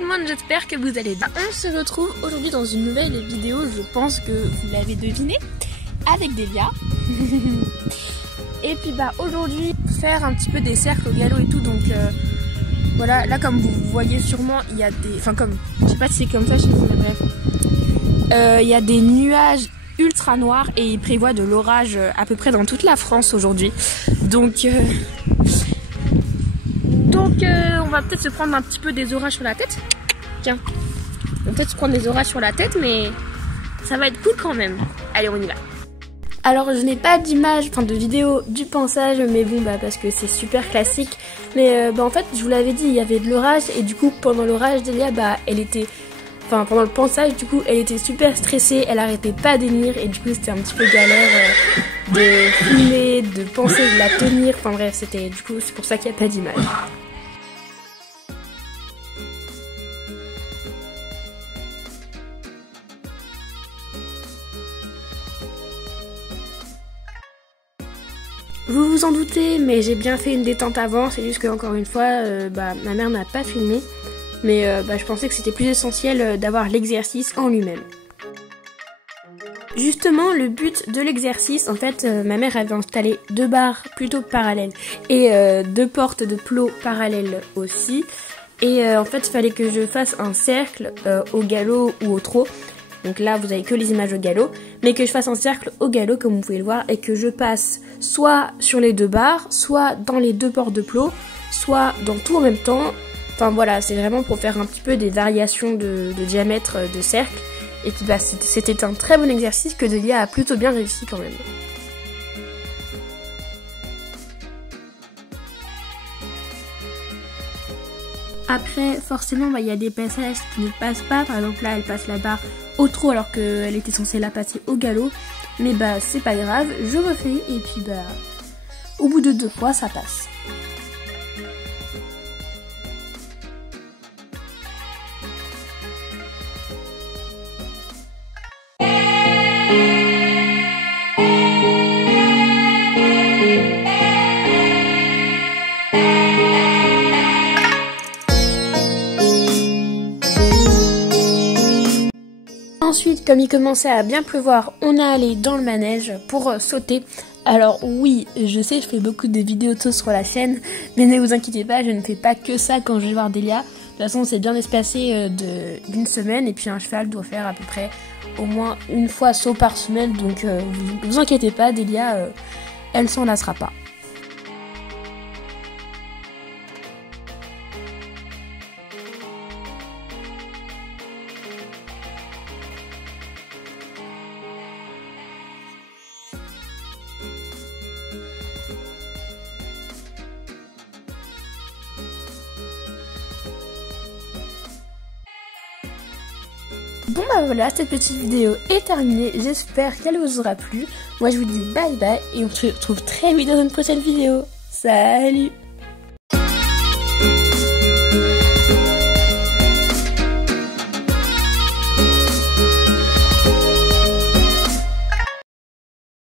tout le monde, j'espère que vous allez bien. On se retrouve aujourd'hui dans une nouvelle vidéo, je pense que vous l'avez deviné, avec Delia. Et puis aujourd'hui, faire un petit peu des cercles au galop et tout, donc voilà, là comme vous voyez sûrement, il y a des... Enfin comme, je sais pas si c'est comme ça chez vous, mais bref. Il y a des nuages ultra noirs et il prévoit de l'orage à peu près dans toute la France aujourd'hui. Donc on va peut-être se prendre un petit peu des orages sur la tête. Tiens, on va peut-être se prendre des orages sur la tête, mais ça va être cool quand même. Allez, on y va. Alors je n'ai pas d'image, enfin de vidéo du pansage, mais bon parce que c'est super classique. Mais en fait je vous l'avais dit, il y avait de l'orage et du coup pendant l'orage Delia elle était... Enfin pendant le pansage du coup elle était super stressée, elle arrêtait pas d'émir et du coup c'était un petit peu galère de filmer, de penser de la tenir, enfin bref c'était du coup c'est pour ça qu'il n'y a pas d'image. Vous vous en doutez, mais j'ai bien fait une détente avant, c'est juste que encore une fois, ma mère n'a pas filmé, mais je pensais que c'était plus essentiel d'avoir l'exercice en lui-même. Justement, le but de l'exercice, en fait, ma mère avait installé 2 barres plutôt parallèles et 2 portes de plot parallèles aussi, et en fait, il fallait que je fasse un cercle au galop ou au trot. Donc là, vous avez que les images au galop, mais que je fasse un cercle au galop, comme vous pouvez le voir, et que je passe soit sur les 2 barres, soit dans les 2 portes de plot, soit dans tout en même temps. Enfin voilà, c'est vraiment pour faire un petit peu des variations de diamètre de cercle. Et puis c'était un très bon exercice que Delia a plutôt bien réussi quand même. Après, forcément, il y a des passages qui ne passent pas. Par exemple, là, elle passe la barre au trot alors qu'elle était censée la passer au galop. Mais c'est pas grave, je refais et puis au bout de 2 fois, ça passe. Ensuite, comme il commençait à bien pleuvoir, on est allé dans le manège pour sauter. Alors oui, je sais, je fais beaucoup de vidéos de saut sur la chaîne, mais ne vous inquiétez pas, je ne fais pas que ça quand je vais voir Delia. De toute façon, c'est bien espacé d'une semaine, et puis un cheval doit faire à peu près au moins une fois saut par semaine, donc vous inquiétez pas, Delia, elle s'en lassera pas. Bon voilà, cette petite vidéo est terminée, j'espère qu'elle vous aura plu. Moi je vous dis bye bye et on se retrouve très vite dans une prochaine vidéo. Salut!